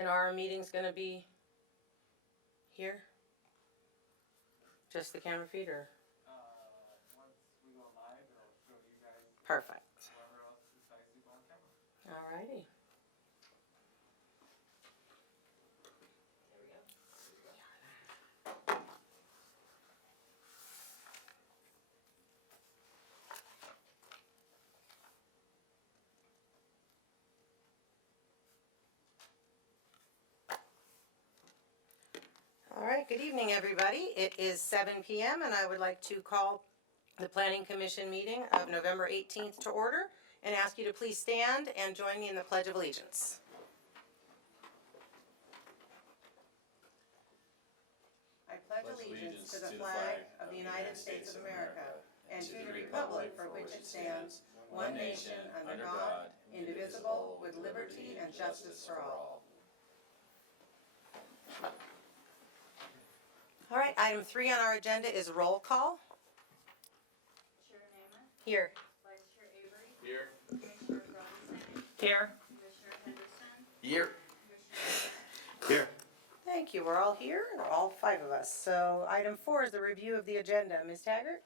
And our meeting's gonna be here? Just the camera feed, or? Once we go live, it'll show you guys. Perfect. Whoever else decides to go on camera. Alrighty. All right, good evening, everybody. It is 7 p.m. and I would like to call the Planning Commission meeting of November 18th to order and ask you to please stand and join me in the Pledge of Allegiance. I pledge allegiance to the flag of the United States of America and to the republic for which it stands, one nation under God, indivisible, with liberty and justice for all. All right, item 3 on our agenda is roll call. Chair Namath. Here. Vice Chair Avery. Here. Commissioner Robinson. Here. Commissioner Henderson. Here. Commissioner Here. Thank you. We're all here, all 5 of us. So item 4 is the review of the agenda. Ms. Taggart?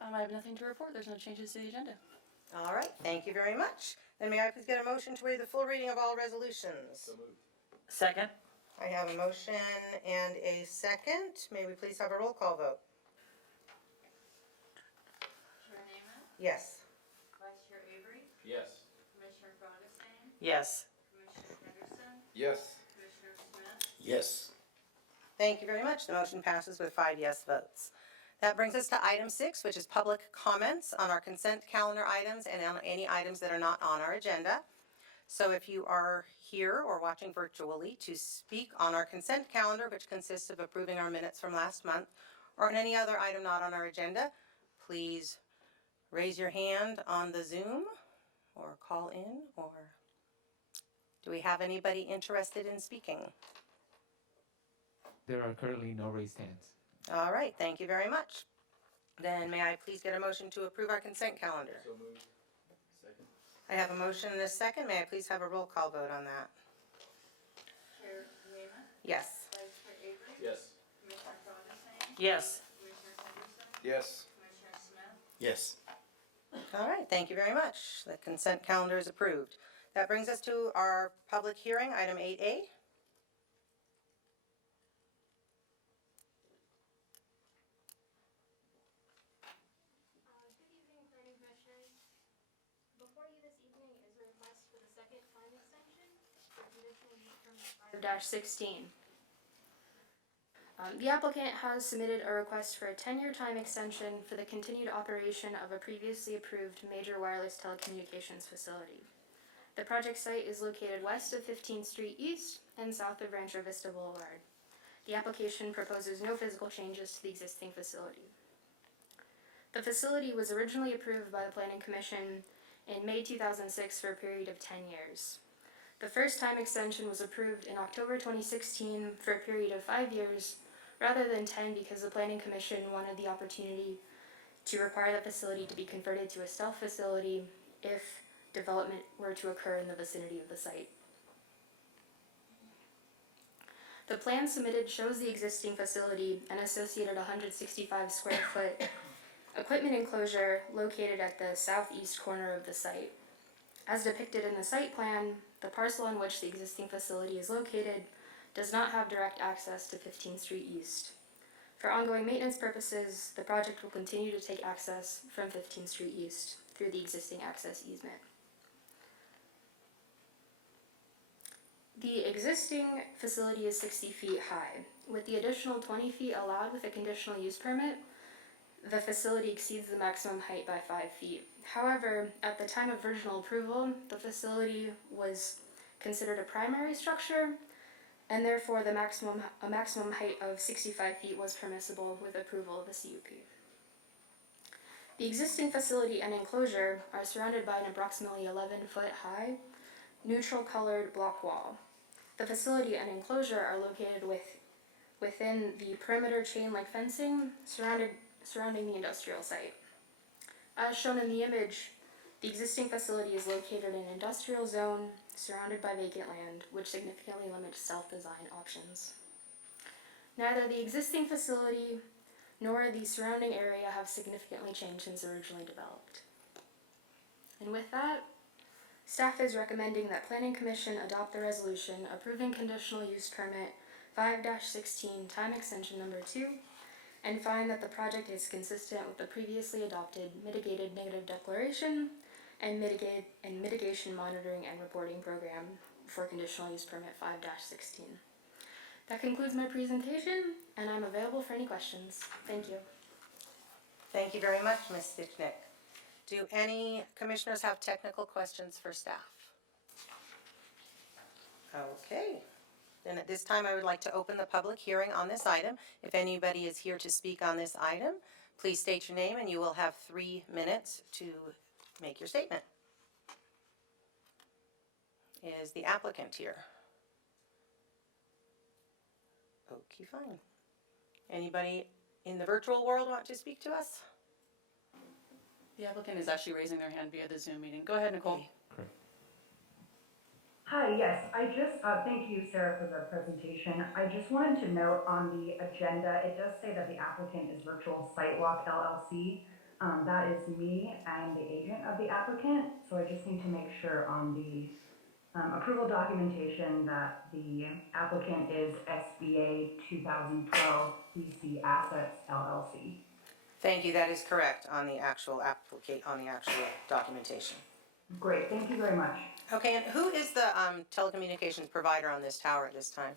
I have nothing to report. There's no changes to the agenda. All right, thank you very much. Then may I please get a motion to waive the full reading of all resolutions? So moved. Second. I have a motion and a second. May we please have a roll call vote? Chair Namath. Yes. Vice Chair Avery. Yes. Commissioner Robinson. Yes. Commissioner Henderson. Yes. Commissioner Smith. Yes. Thank you very much. The motion passes with 5 yes votes. That brings us to item 6, which is public comments on our consent calendar items and on any items that are not on our agenda. So if you are here or watching virtually to speak on our consent calendar, which consists of approving our minutes from last month, or on any other item not on our agenda, please raise your hand on the Zoom or call in, or do we have anybody interested in speaking? There are currently no raised hands. All right, thank you very much. Then may I please get a motion to approve our consent calendar? So moved. Second. I have a motion and a second. May I please have a roll call vote on that? Chair Namath. Yes. Vice Chair Avery. Yes. Commissioner Robinson. Yes. Commissioner Henderson. Yes. Commissioner Smith. Yes. All right, thank you very much. The consent calendar is approved. That brings us to our public hearing, item 8A. Good evening, Planning Commissioners. Before you this evening is a request for the second time extension for conditional use permit 5-16. The applicant has submitted a request for a 10-year time extension for the continued operation of a previously approved major wireless telecommunications facility. The project site is located west of 15th Street East and south of Rancho Vista Boulevard. The application proposes no physical changes to the existing facility. The facility was originally approved by the Planning Commission in May 2006 for a period of 10 years. The first time extension was approved in October 2016 for a period of 5 years, rather than 10 because the Planning Commission wanted the opportunity to require the facility to be converted to a stealth facility if development were to occur in the vicinity of the site. The plan submitted shows the existing facility and associated 165 square foot equipment enclosure located at the southeast corner of the site. As depicted in the site plan, the parcel on which the existing facility is located does not have direct access to 15th Street East. For ongoing maintenance purposes, the project will continue to take access from 15th Street East through the existing access easement. The existing facility is 60 feet high. With the additional 20 feet allowed with a conditional use permit, the facility exceeds the maximum height by 5 feet. However, at the time of original approval, the facility was considered a primary structure, and therefore a maximum height of 65 feet was permissible with approval of the CUP. The existing facility and enclosure are surrounded by an approximately 11-foot high, neutral colored block wall. The facility and enclosure are located within the perimeter chain-link fencing surrounding the industrial site. As shown in the image, The existing facility is located in an industrial zone surrounded by vacant land, which significantly limits self-design options. Neither the existing facility nor the surrounding area have significantly changed since originally developed. And with that, staff is recommending that Planning Commission adopt the resolution approving conditional use permit 5-16 time extension number 2 and find that the project is consistent with the previously adopted mitigated negative declaration and mitigation monitoring and reporting program for conditional use permit 5-16. That concludes my presentation, and I'm available for any questions. Thank you. Thank you very much, Ms. Stichnick. Do any commissioners have technical questions for staff? Okay. Then at this time, I would like to open the public hearing on this item. If anybody is here to speak on this item, please state your name and you will have 3 minutes to make your statement. Is the applicant here? Okay, fine. Anybody in the virtual world want to speak to us? The applicant is actually raising their hand via the Zoom meeting. Go ahead, Nicole. Hi, yes, I just, thank you, Sarah, for the presentation. I just wanted to note on the agenda, it does say that the applicant is Virtual Sidewalk LLC. That is me and the agent of the applicant, so I just need to make sure on the approval documentation that the applicant is SBA 2012 BC Assets LLC. Thank you, that is correct on the actual documentation. Great, thank you very much. Okay, and who is the telecommunications provider on this tower at this time?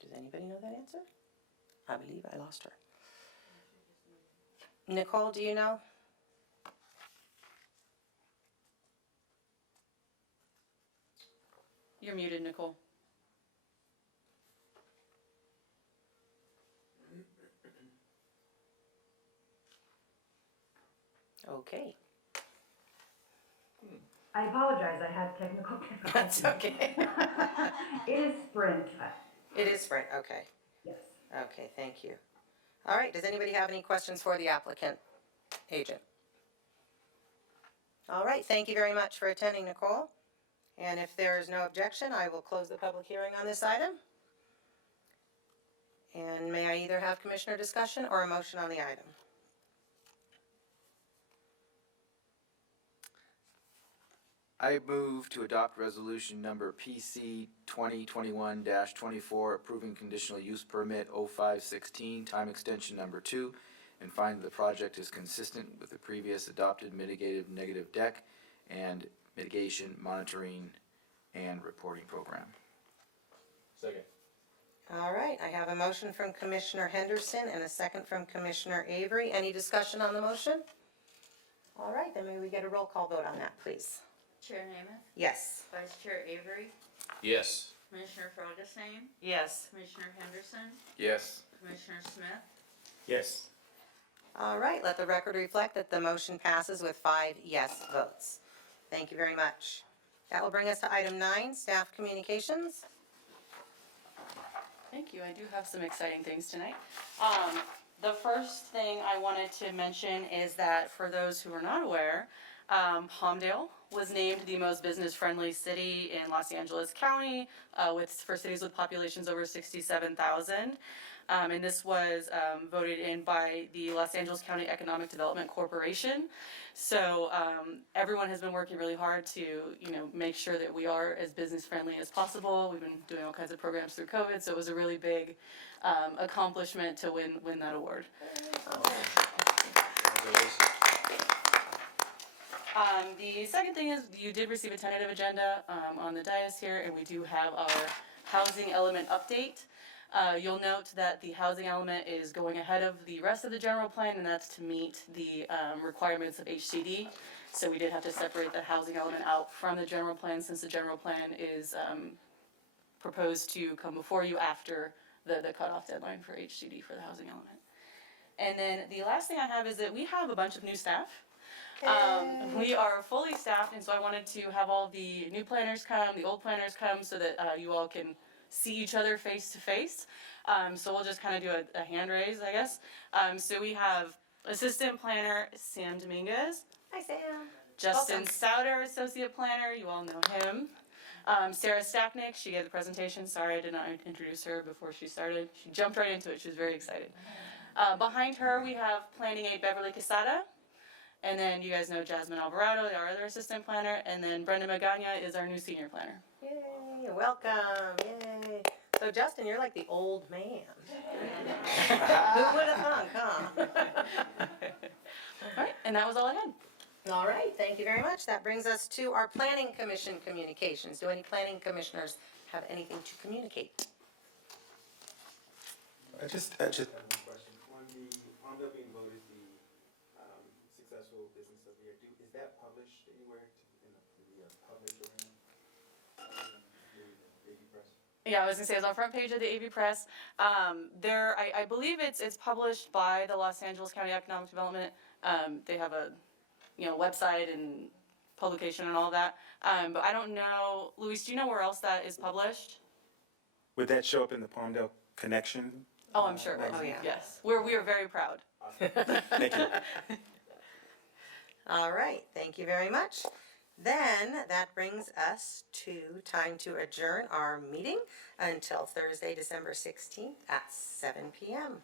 Does anybody know that answer? I believe I lost her. Nicole, do you know? You're muted, Nicole. Okay. I apologize, I had technical difficulties. That's okay. It is Sprint. It is Sprint, okay. Yes. Okay, thank you. All right, does anybody have any questions for the applicant agent? All right, thank you very much for attending, Nicole. And if there is no objection, I will close the public hearing on this item. And may I either have commissioner discussion or a motion on the item? I move to adopt resolution number PC 2021-24 approving conditional use permit 0516 time extension number 2 and find that the project is consistent with the previous adopted mitigated negative deck and mitigation monitoring and reporting program. Second. All right, I have a motion from Commissioner Henderson and a second from Commissioner Avery. Any discussion on the motion? All right, then may we get a roll call vote on that, please? Chair Namath, Yes. Vice Chair Avery, Yes. Commissioner Ferguson, Yes. Commissioner Henderson, Yes. Commissioner Smith, Yes. All right, let the record reflect that the motion passes with 5 yes votes. Thank you very much. That will bring us to item 9, staff communications. Thank you. I do have some exciting things tonight. The first thing I wanted to mention is that for those who are not aware, Palmdale was named the most business-friendly city in Los Angeles County for cities with populations over 67,000. And this was voted in by the Los Angeles County Economic Development Corporation. So everyone has been working really hard to, make sure that we are as business-friendly as possible. We've been doing all kinds of programs through COVID, so it was a really big accomplishment to win that award. The second thing is you did receive a tentative agenda on the dais here, and we do have our housing element update. You'll note that the housing element is going ahead of the rest of the general plan, and that's to meet the requirements of HCD. So we did have to separate the housing element out from the general plan, since the general plan is proposed to come before you after the cutoff deadline for HCD for the housing element. And then the last thing I have is that we have a bunch of new staff. We are fully staffed, and so I wanted to have all the new planners come, the old planners come, so that you all can see each other face to face. So we'll just kind of do a hand raise, I guess. So we have Assistant Planner Sam Dominguez, Hi, Sam. Justin Welcome. Souter, Associate Planner, you all know him. Sarah Stacknick, she gave the presentation. Sorry I did not introduce her before she started. She jumped right into it. She was very excited. Behind her, we have Planning Aide Beverly Quesada. And then you guys know Jasmine Alvarado, our other assistant planner. And then Brenda Magana is our new senior planner. Yay, welcome, yay. So Justin, you're like the old man. Who would have thunk, huh? All right, and that was all I had. All right, thank you very much. That brings us to our Planning Commission communications. Do any planning commissioners have anything to communicate? I just I have one question. On the Palmdale being voted the successful business of the year, is that published anywhere in the published arena? The AV Press? Yeah, I was gonna say it's on front page of the AV Press. I believe it's published by the Los Angeles County Economic Development. They have a, website and publication and all that. But I don't know, Luis, do you know where else that is published? would that show up in the Palmdale connection? Oh, I'm sure. Oh, yeah. Yes, we are very proud. Thank you. All right, thank you very much. Then that brings us to time to adjourn our meeting until Thursday, December 16th at 7 p.m.